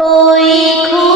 ওই খুঁটি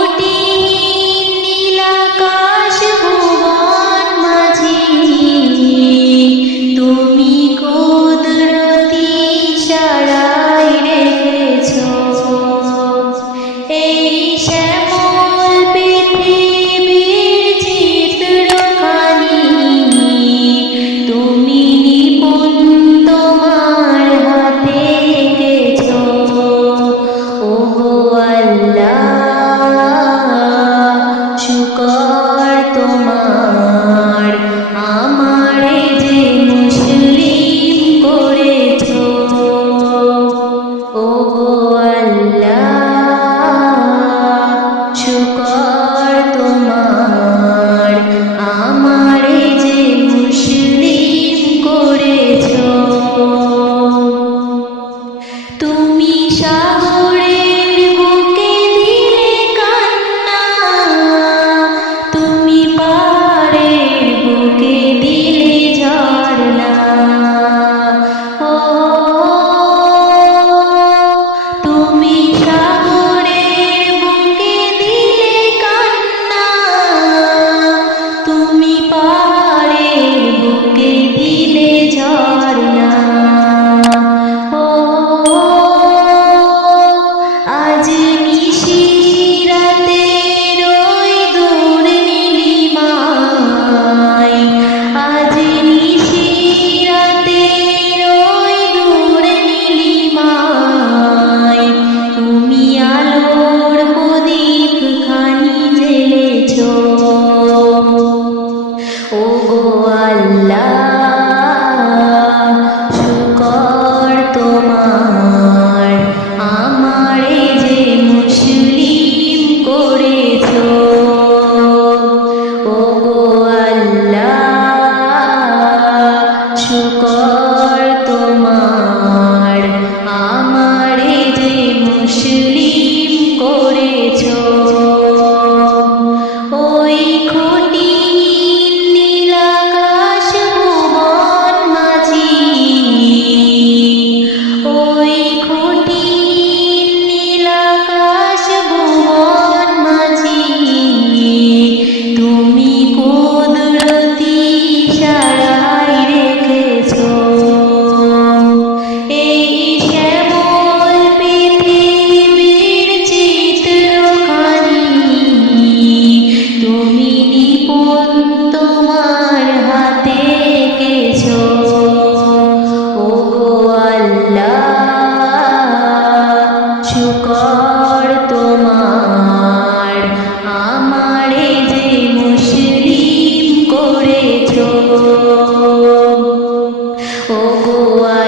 ঘর তোমার। আমারে যে মুসলিম করেছ ও গোয়া